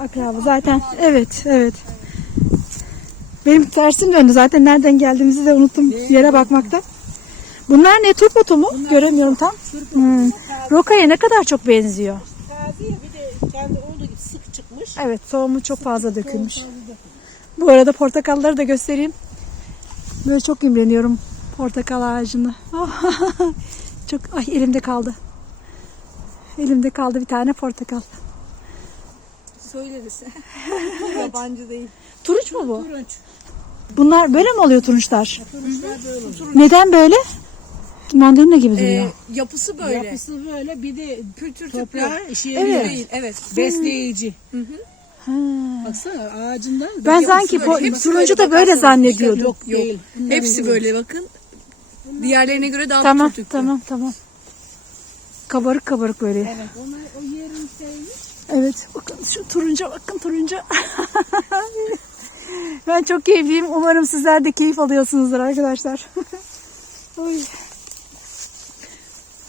Akraba zaten. Evet, evet. Benim tersim döndü zaten. Nereden geldiğimizi de unuttum yere bakmakta. Bunlar ne? Turp otu mu? Göremiyorum tam. Rokaya ne kadar çok benziyor. Taze bir de kendi olduğu gibi sık çıkmış. Evet, tohumu çok fazla dökülmüş. Bu arada portakalları da göstereyim. Böyle çok imreniyorum portakal ağacını. Çok elimde kaldı. Elimde kaldı bir tane portakal. Söyleriz. Yabancı değil. Turunç mu bu? Turunç. Bunlar böyle mi oluyor turunçlar? Turunçlar böyle oluyor. Neden böyle? Mandalina gibi duruyor. Yapısı böyle. Yapısı böyle bir de Kültür toprağı şey Evet. değil. Evet. besleyici. Ha. Baksana ağacından. Ben sanki böyle, hepsi turuncu böyle da böyle bakarsanız. zannediyordum. Yok değil. Hepsi böyle bakın. Diğerlerine göre daha Tamam, küçük. tamam. Kabarık kabarık böyle. Evet. Onlar o yerin şeyi. Evet. Bakın şu turunca, bakın turunca. Ben çok keyifliyim. Umarım sizler de keyif alıyorsunuzdur arkadaşlar. Oy.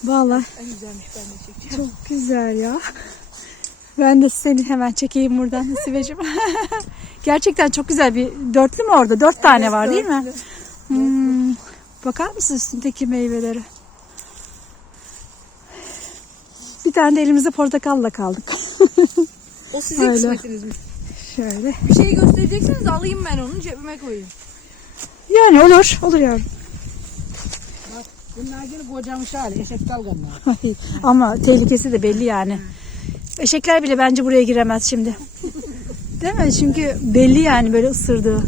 Vallahi Güzelmiş, ben de çekeceğim. çok güzel ya. Ben de seni hemen çekeyim buradan Sibeciğim. Gerçekten çok güzel bir dörtlü mü orada? 4 tane var değil mi? Bakar mısın üstündeki meyveleri? Bir tane de elimizde portakalla kaldık. O sizin Öyle. kısmetinizmiş. Şöyle. Bir şey gösterecekseniz alayım ben onu cebime koyayım. Yani olur. Olur yavrum. Bak bunlar yine kocamış hali. Eşek dalganlar. Ama tehlikesi de belli yani. Eşekler bile bence buraya giremez şimdi. Değil mi? Çünkü belli yani böyle ısırdığı.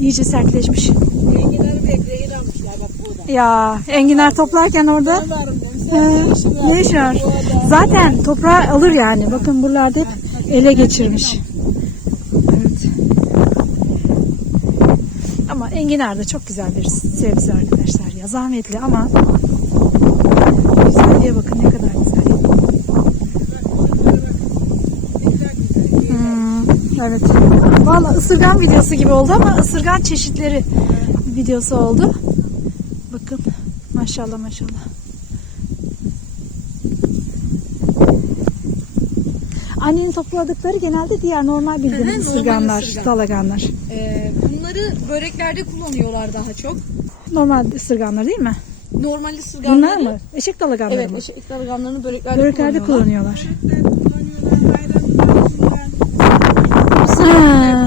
İyice sertleşmiş. Enginleri bekleyin almışlar bak burada. Ya enginar toplarken orada Ben varım dedim. ne iş var? Zaten toprağı alır yani. Bakın buralarda hep ele geçirmiş. Evet. Ama enginar da çok güzel bir sebze arkadaşlar ya. Zahmetli ama güzelliğe bakın ne kadar güzel. Evet. Vallahi ısırgan videosu gibi oldu ama ısırgan çeşitleri videosu oldu. Bakın maşallah maşallah. Annenin topladıkları genelde diğer normal bildiğimiz Normal ısırganlar, ısırgan. dalaganlar. Bunları böreklerde kullanıyorlar daha çok. Normal ısırganlar değil mi? Normal ısırganları. Bunlar mı? Eşek dalaganları Evet, mı? eşek dalganlarını böreklerde, Böreklerde kullanıyorlar. kullanıyorlar.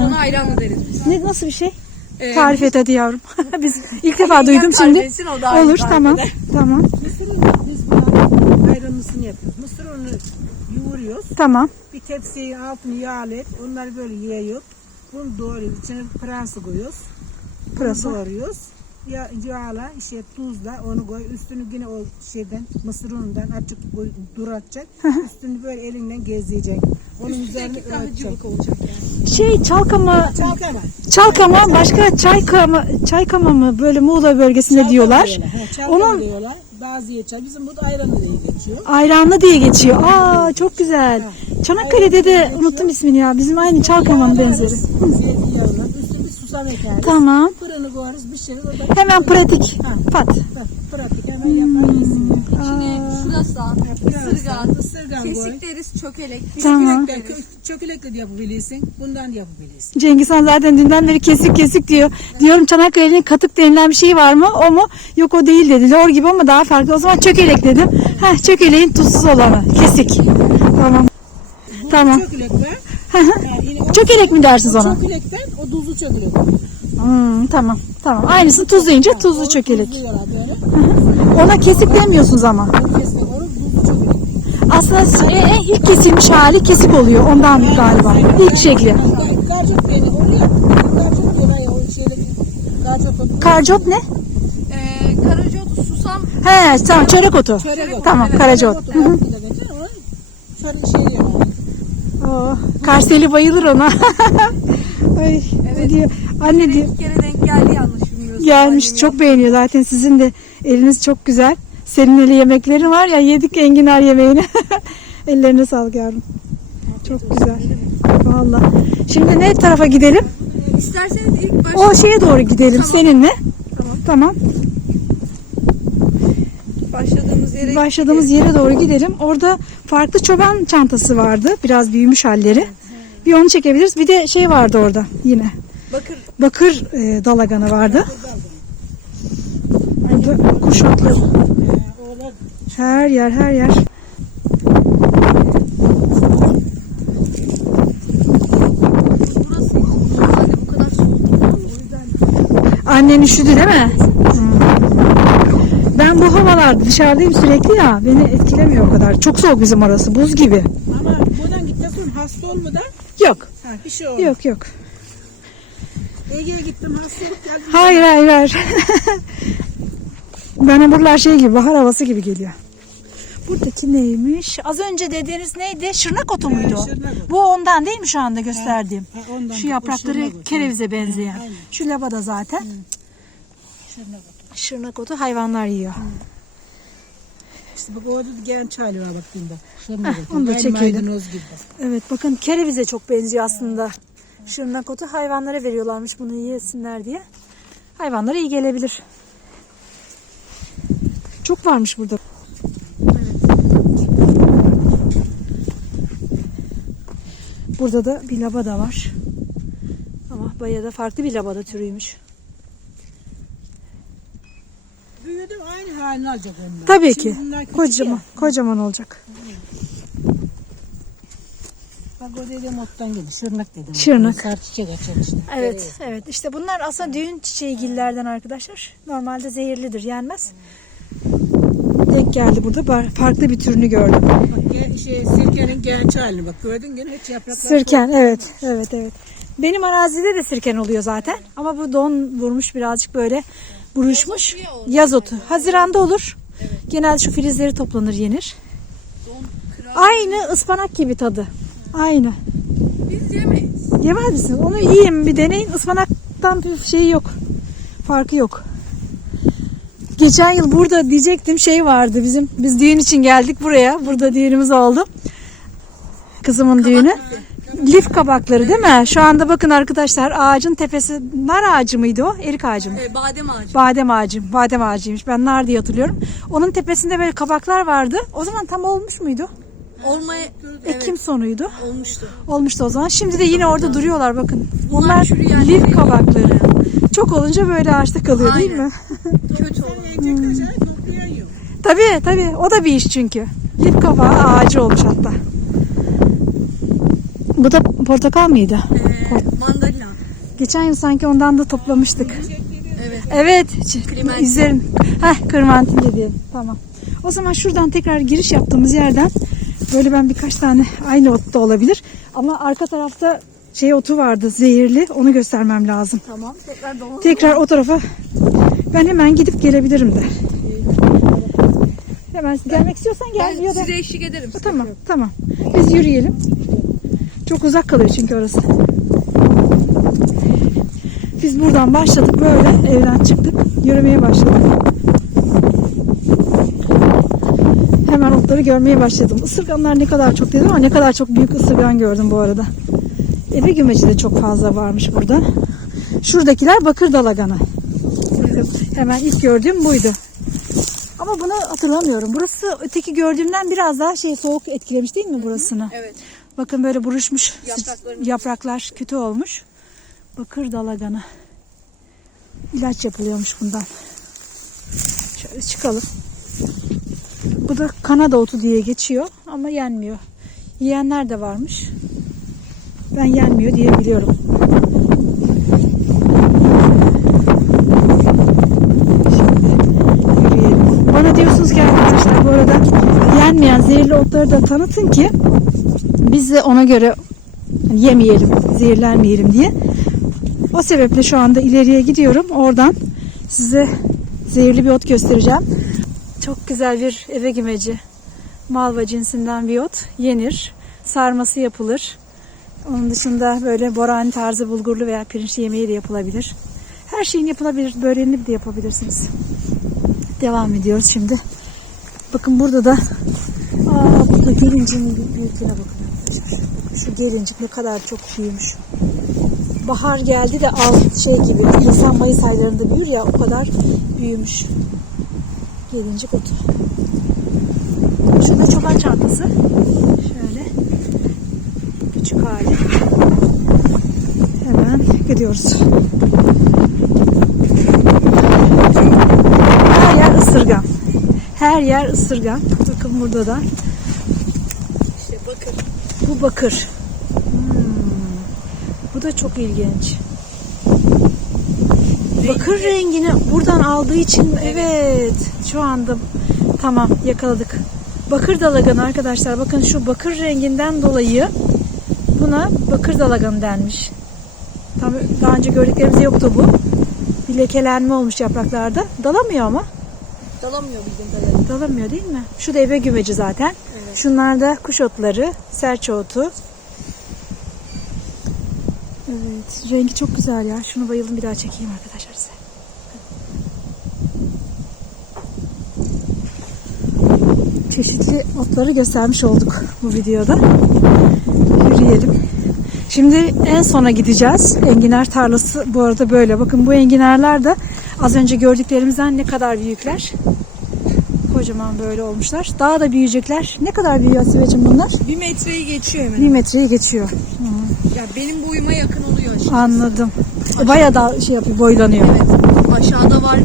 Ona ayranlı deriz biz. Ne nasıl bir şey? Ee, Tarif et hadi yavrum. Biz ilk defa duydum şimdi. Etsin, o daha iyi Olur tarif tamam. eder. Tamam. Mısırın biz bunların ayranlısını yapıyoruz. Mısır unu yoğuruyoruz. Tamam. Bir tepsiye altını yağlayıp onları böyle yayıp bunu doğruyoruz. İçine pıransı koyuyoruz. Pırasa. Doğruyoruz. Yağla, tuzla onu koy. Üstünü yine o şeyden mısır unundan açık koy, duratacak. Üstünü böyle elinden gezleyeceksin. Onun üzerine Üstteki daha örteceksin. cıvık olacak yani. Şey çalkama Çalkama. Çalkama başka Çaykama mı böyle Muğla bölgesinde diyorlar. Çalkama Onun- diyorlar. Bazı geçer. Bizim bu da ayranı diye geçiyor. Ayranlı diye geçiyor. Aa çok güzel. Çanakkale'de de unuttum ismini ya. Bizim aynı Çalkama'nın benzeri. Zeytinyağından üstüne bir susam ekeriz. Tamam. Fırını koyarız bir şey. O da Hemen pratik. Pat. pratik hemen yaparız. İçine şurası, ısırgan, Isırgan koy. kesik deriz, çökelek. Tamam. Çökelekle de yapabilirsin. Bundan da yapabilirsin. Cengiz Han zaten dünden beri kesik diyor. Diyorum Çanakkale'nin katık denilen bir şey var mı? O mu? Yok o değil dedi. Lor gibi ama daha farklı. O zaman çökelek dedim. Çökeleğin tuzsuz olanı. Kesik. Tamam. Tamam. Çökelek ben. Yine o Çökelek mi dersiniz ona? çökelek ben, o tuzlu çökelek. Tamam. Tamam. Aynısı tuz deyince tuzlu çökelek. Tuzluyorlar böyle. Ona kesik demiyorsunuz ama. Kestik onu, tuzlu çökelek. Aslında ilk kesilmiş hali kesik oluyor. Ondan galiba. İlk şekli. Garcot beni oluyor. Garcot olayı o şeyleri. Garcot Karcot ne? Karacot, susam. He tamam, çörek otu. Tamam, karacot. Şöyle şey diyor. Oh, Karseli bayılır ona. Ay, evet. Diyor. Anne diyor. Bir kere denk geldi yanlış bilmiyorsun. Gelmiş, çok beğeniyor zaten, sizin de eliniz çok güzel. Senin eli yemeklerin var ya, yedik enginar yemeğini. Ellerine sağlık yavrum. Çok güzel. Vallahi. Şimdi ne tarafa gidelim? İsterseniz ilk başta O şeye doğru gidelim seninle. Tamam. başladığımız yere Yere doğru gidelim. Orada farklı çoban çantası vardı. Biraz büyümüş halleri. Bir onu çekebiliriz. Bir de şey vardı orada yine. Bakır dalaganı vardı. Burada kuş otları. Her yer. Annen üşüdü değil mi? Ben bu havalarda dışarıdayım sürekli ya. Beni etkilemiyor o kadar. Çok soğuk bizim orası. Buz gibi. Ama buradan gitmesin hasta olmadan. Yok. Bir şey olmaz. Yok. Ege'ye gittim hastalık geldi. Hayır. Bana buralar şey gibi, bahar havası gibi geliyor. Buradaki neymiş? Az önce dediğiniz neydi? Şırnak otu muydu? Şırnak otu. Bu ondan değil mi şu anda gösterdiğim? Ondan Şu o yaprakları şırnak otu. kerevize benzeyen. Aynen. Şu labada zaten. Şırnak otu hayvanlar yiyor. İşte bak orada genç hali var baktığında. Şırnak otu. Onu da Aynı çekelim. maydanoz gibi. Evet, bakın kerevize çok benziyor aslında. Şırnak otu hayvanlara veriyorlarmış bunu yesinler diye. Hayvanlara iyi gelebilir. Çok varmış burada. Burada da bir labada var. Ama bayağı da farklı bir labada türüymüş. Büyüdüm aynı halini alacak onlar. Tabii Şimdi ki. bunlar küçük Kocaman, ya. kocaman olacak. Bak o dediğim ottan geliyor. Şırnak dedim. Şırnak. Sarı çiçek açar işte. Evet. İşte bunlar aslında düğün çiçeğigillerden arkadaşlar. Normalde zehirlidir, yenmez. Denk geldi burada. Farklı bir türünü gördüm. Bak sirkenin genç halini bak gördün gene hiç yapraklar. Sirken, evet. Benim arazide de sirken oluyor zaten. Ama bu don vurmuş, birazcık böyle buruşmuş. Yaz otu. Haziranda olur. Genelde şu filizleri toplanır, yenir. Aynı ıspanak gibi tadı. Aynı. biz yemeyiz. Yemez misiniz? Onu yiyin, bir deneyin. Ispanaktan bir şey yok. Farkı yok. Geçen yıl burada diyecektim şey vardı bizim. Biz düğün için geldik buraya. Burada düğünümüz oldu. Kızımın düğünü. Lif kabakları değil mi? Şu anda bakın arkadaşlar, ağacın tepesi nar ağacı mıydı o? Erik ağacı mı? Badem ağacı. Badem ağacıymış. Ben nar diye hatırlıyorum. Onun tepesinde böyle kabaklar vardı. O zaman tam olmuş muydu? Ekim sonuydu. Olmuştu o zaman. Şimdi de yine orada duruyorlar bakın. Onlar lif kabakları. Çok olunca böyle ağaçta kalıyor değil mi? Kötü olan. Yiyecekler toplayan yok. Tabii. O da bir iş çünkü. Lif kabağı ağacı olmuş hatta. Bu da portakal mıydı? Mandalina. Geçen yıl sanki ondan da toplamıştık. Evet. Klementin. İzlerim. Klementin dediğim. Tamam. O zaman şuradan tekrar giriş yaptığımız yerden böyle ben birkaç tane aynı ot da olabilir. Ama arka tarafta otu vardı, zehirli. Onu göstermem lazım. Tamam. Tekrar o tarafa ben hemen gidip gelebilirim de. Hemen gelmek istiyorsan gel. Ben Ya da... size eşlik ederim. Tamam. Biz yürüyelim. Çok uzak kalıyor çünkü orası. Biz buradan başladık, böyle evden çıktık. Yürümeye başladık. Hemen otları görmeye başladım. Isırganlar ne kadar çok dedim ama ne kadar çok büyük ısırgan gördüm bu arada. Ebe gümeci de çok fazla varmış burada. Şuradakiler bakır dalaganı. Bakın, hemen ilk gördüğüm buydu. Ama bunu hatırlamıyorum. Burası öteki gördüğümden biraz daha soğuk etkilemiş değil mi burasını? Evet. Bakın böyle buruşmuş yapraklar kötü olmuş. Bakır dalaganı. İlaç yapılıyormuş bundan. Şöyle çıkalım. Bu da Kanada otu diye geçiyor ama yenmiyor. Yiyenler de varmış. Ben yenmiyor diye biliyorum. Şimdi yürüyelim. Bana diyorsunuz ki arkadaşlar bu arada yenmeyen zehirli otları da tanıtın ki biz de ona göre yemeyelim, zehirlenmeyelim diye. O sebeple şu anda ileriye gidiyorum. Oradan size zehirli bir ot göstereceğim. Çok güzel bir eve gümeci. Malva cinsinden bir ot. Yenir. Sarması yapılır. Onun dışında böyle borani tarzı bulgurlu veya pirinçli yemeği de yapılabilir. Her şeyin yapılabilir. Böreğini de yapabilirsiniz. Devam ediyoruz şimdi. Bakın burada da burada gelincin büyüklüğüne bakın arkadaşlar. Bakın şu gelincik ne kadar çok büyümüş. Bahar geldi de şey gibi Nisan Mayıs aylarında büyür ya, o kadar büyümüş. Gelincik otu. Şurada çoban çantası. Şöyle küçük hali. Hemen gidiyoruz. Her yer ısırgan. Her yer ısırgan. Bakın burada da. İşte bakır. Bu bakır. Bu da çok ilginç. Bakır rengini buradan aldığı için evet şu anda tamam yakaladık. Bakır dalaganı arkadaşlar, bakın şu bakır renginden dolayı buna bakır dalaganı denmiş. Tam daha önce gördüklerimizde yoktu bu. Bir lekelenme olmuş yapraklarda. Dalamıyor ama. Dalamıyor bildiğim kadarıyla. Dalamıyor değil mi? Şu da eve gümeci zaten. Evet. Şunlar da kuş otları, serçe otu. Evet, rengi çok güzel ya. Şunu bayıldım, bir daha çekeyim arkadaşlar size. Çeşitli otları göstermiş olduk bu videoda. Yürüyelim. Şimdi en sona gideceğiz. Enginar tarlası bu arada böyle. Bakın bu enginarlar da az önce gördüklerimizden ne kadar büyükler. Kocaman böyle olmuşlar. Daha da büyüyecekler. Ne kadar büyüyor Asibeciğim bunlar? 1 metreyi geçiyor hemen. 1 metreyi geçiyor. Ya benim boyuma yakın oluyor işte. Anladım. Bayağı da şey yapıyor, boylanıyor. Evet. Aşağıda var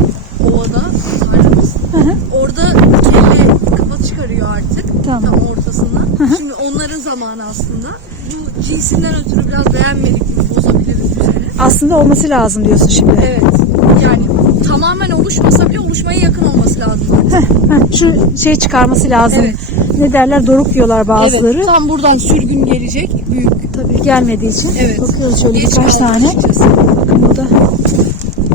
ovada tarlamız. Orada kelle kafa çıkarıyor artık. Tamam. Tam ortasına. Şimdi onların zamanı aslında. Bu cinsinden ötürü biraz beğenmedik mi bozabiliriz düzeni. Aslında olması lazım diyorsun şimdi. Evet. Yani tamamen oluşmasa bile oluşmaya yakın olması lazım. Şu şey çıkarması lazım. Evet. Ne derler? Doruk diyorlar bazıları. Evet. Tam buradan sürgün gelecek. Büyük. Tabii gelmediği için. Evet. Bakıyoruz şöyle Geç birkaç kaldı tane. açıkçası. Bakın burada.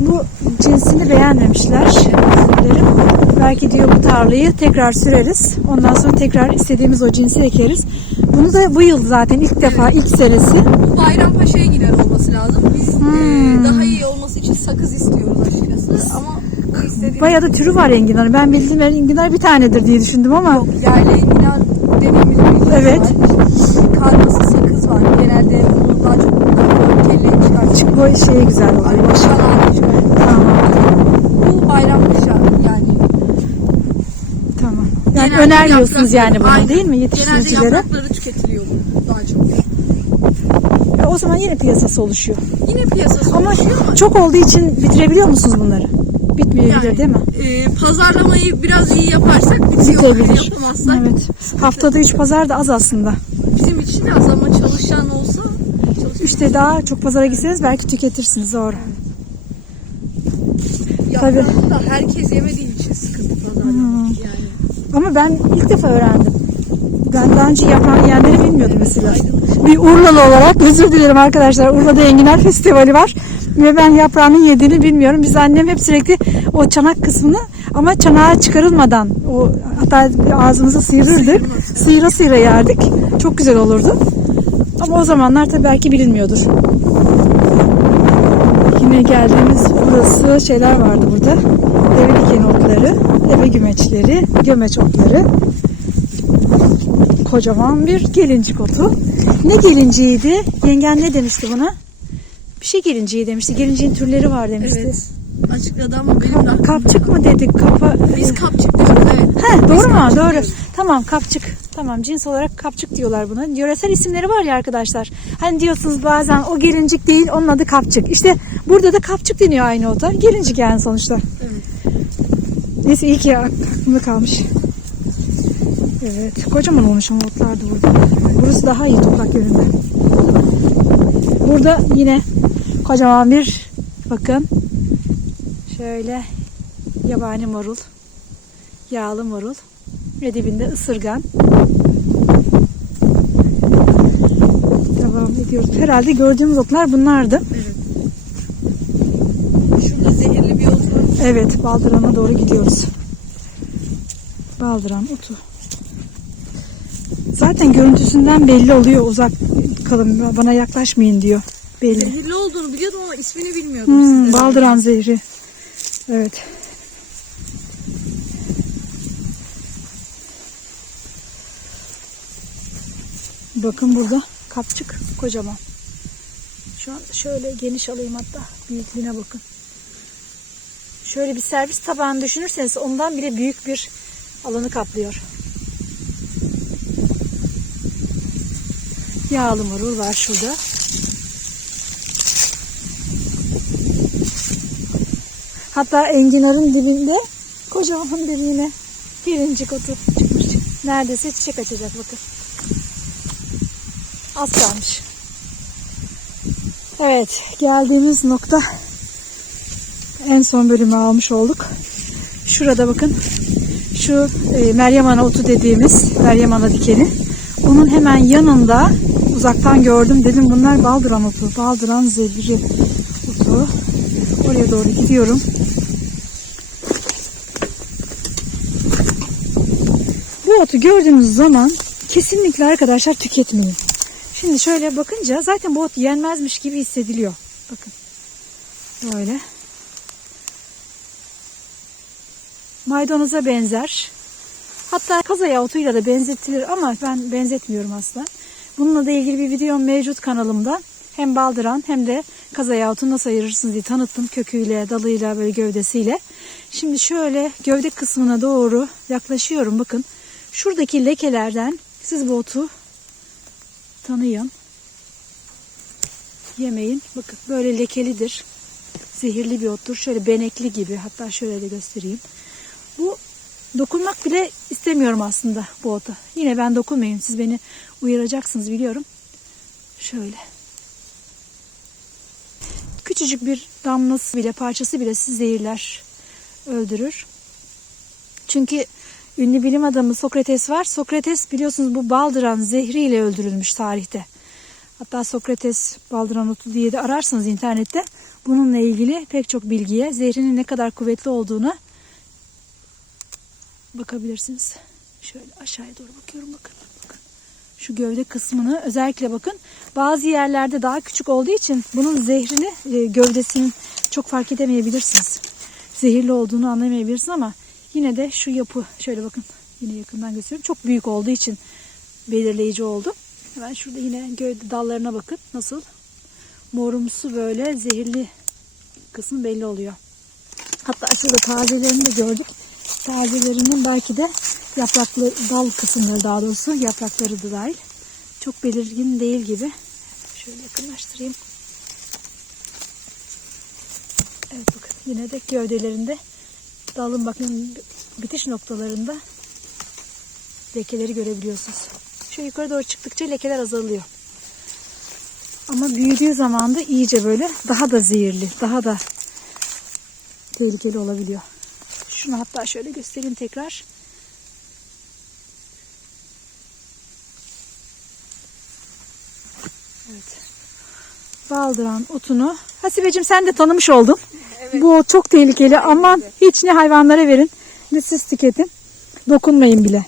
Bu cinsini beğenmemişler. Bizimkilerin. Belki diyor bu tarlayı tekrar süreriz. Ondan sonra tekrar istediğimiz o cinsi ekeriz. Bunu da bu yıl zaten ilk defa, ilk senesi. Bu Bayrampaşa'ya gider olması lazım. Biz daha iyi olması için sakız istiyoruz aşırısı ama bu istediğimiz Bayağı da türü var enginarın. Ben bildiğim enginar bir tanedir diye düşündüm ama. yerli enginar dediğimiz bir cins Evet. var. Karması sakız var. Genelde bunu daha çok kelle çıkar. Bu şey güzel oluyor. Aşağıdan çıkar. Tamam. Bu Bayrampaşa yani. Tamam. Yani Genelde önermiyorsunuz yaprak- yani bunu Aynen. değil mi Genelde yetiştiricilere? yaprakları tüketiliyor bu daha çok. O zaman yine piyasası oluşuyor. Yine piyasası Ama oluşuyor ama çok olduğu için bitirebiliyor musunuz bunları? Bitmeyebilir yani, değil mi? pazarlamayı biraz iyi yaparsak bitiyor. Bitebilir. Yapamazsak Evet. Haftada 3 pazar da az aslında. bizim için az ama çalışan olsa İşte daha çok pazara gitseniz belki tüketirsiniz. Doğru. yaprağını da herkes yemediği için sıkıntı pazarlamak yani. Ama ben ilk defa öğrendim. Ben daha önce yaprağını yiyenleri bilmiyordum mesela. Bir Urlalı olarak özür dilerim arkadaşlar. Urla'da Enginar Festivali var. Ve ben yaprağının yediğini bilmiyorum. Biz annem hep sürekli o çanak kısmını ama çanağa çıkarılmadan o hatta ağzımızı sıyırırdık. Sıyıra sıyıra yerdik. Çok güzel olurdu. Ama o zamanlar tabii belki bilinmiyordur. Yine geldiğimiz burası şeyler vardı burada. Deve diken otları, eve gümeçleri, gömeç otları. Kocaman bir gelincik otu. Ne gelinciğiydi? Yengen ne demişti buna? Bir şey gelinciği demişti. Gelinciğin türleri var demişti. Evet. Açıkladı ama benim de Kapçık mı dedik? biz kapçık diyoruz evet. He, doğru mu? kapçık Doğru. diyoruz. Tamam, kapçık. Tamam, cins olarak kapçık diyorlar buna. Yöresel isimleri var ya arkadaşlar. Hani diyorsunuz bazen o gelincik değil, onun adı kapçık. İşte burada da kapçık deniyor aynı ota. Gelincik yani sonuçta. Evet. Neyse iyi ki aklımda kalmış. Evet, kocaman olmuş ama otlar da burada. Burası daha iyi toprak yönünden. Burada yine kocaman bir, bakın, şöyle yabani marul, yağlı marul ve dibinde ısırgan. Devam ediyoruz. Herhalde gördüğümüz otlar bunlardı. Şurada zehirli bir ot var. Evet, baldıran'a doğru gidiyoruz. Baldıran otu. Zaten görüntüsünden belli oluyor, uzak kalın, bana yaklaşmayın diyor. Belli. Zehirli olduğunu biliyordum ama ismini bilmiyordum size. Baldıran zehri. Evet. Bakın burada kapçık kocaman. Şu an şöyle geniş alayım, hatta büyüklüğüne bakın. Şöyle bir servis tabağını düşünürseniz ondan bile büyük bir alanı kaplıyor. Yağlı marul var şurada. Hatta enginarın dibinde kocaman bir yine gelincik otu çıkmış. Neredeyse çiçek açacak, bakın. Az kalmış. Evet, geldiğimiz nokta, en son bölümü almış olduk. Şurada bakın, şu Meryem Ana otu dediğimiz Meryem Ana dikeni. Onun hemen yanında uzaktan gördüm, dedim bunlar baldıran otu, baldıran zehri otu. Oraya doğru gidiyorum. Bu otu gördüğünüz zaman kesinlikle arkadaşlar tüketmeyin. Şimdi şöyle bakınca zaten bu ot yenmezmiş gibi hissediliyor. Bakın. Böyle. Maydanoza benzer. Hatta kazaya otuyla da benzetilir ama ben benzetmiyorum asla. Bununla da ilgili bir videom mevcut kanalımda. Hem baldıran hem de kazaya otu nasıl ayırırsınız diye tanıttım. Köküyle, dalıyla, böyle gövdesiyle. Şimdi şöyle gövde kısmına doğru yaklaşıyorum. Bakın. Şuradaki lekelerden siz bu otu tanıyın. Yemeyin. Bakın böyle lekelidir. Zehirli bir ottur. Şöyle benekli gibi. Hatta şöyle de göstereyim. Bu dokunmak bile istemiyorum aslında bu ota. Yine ben dokunmayayım. Siz beni uyaracaksınız biliyorum. Şöyle. Küçücük bir damlası bile, parçası bile sizi zehirler, öldürür. Çünkü ünlü bilim adamı Sokrates var. Sokrates biliyorsunuz bu baldıran zehriyle öldürülmüş tarihte. Hatta Sokrates baldıran otu diye de ararsanız internette bununla ilgili pek çok bilgiye, zehrinin ne kadar kuvvetli olduğuna bakabilirsiniz. Şöyle aşağıya doğru bakıyorum, bakın. Bakın. Şu gövde kısmını özellikle bakın. Bazı yerlerde daha küçük olduğu için bunun zehrini, gövdesinin çok fark edemeyebilirsiniz. Zehirli olduğunu anlayamayabilirsiniz ama yine de şu yapı, şöyle bakın, yine yakından gösteriyorum. Çok büyük olduğu için belirleyici oldu. Hemen şurada yine gövde dallarına bakın. Nasıl? Morumsu böyle zehirli kısmı belli oluyor. Hatta şurada tazelerini de gördük. Tazelerinin belki de yapraklı, dal kısımları daha doğrusu, yaprakları da dahil. Çok belirgin değil gibi. Şöyle yakınlaştırayım. Evet bakın, yine de gövdelerinde, dalın bakın bitiş noktalarında lekeleri görebiliyorsunuz. Şu yukarı doğru çıktıkça lekeler azalıyor. Ama büyüdüğü zaman da iyice böyle daha da zehirli, daha da tehlikeli olabiliyor. Şunu hatta şöyle göstereyim tekrar. Evet. Baldıran otunu. Hasibeciğim sen de tanımış oldun. Evet. Bu ot çok tehlikeli. Aman hiç ne hayvanlara verin ne siz tüketin. Dokunmayın bile.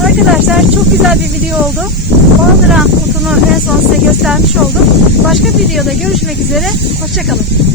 Arkadaşlar çok güzel bir video oldu. Baldıran otunu en son size göstermiş oldum. Başka bir videoda görüşmek üzere. Hoşça kalın.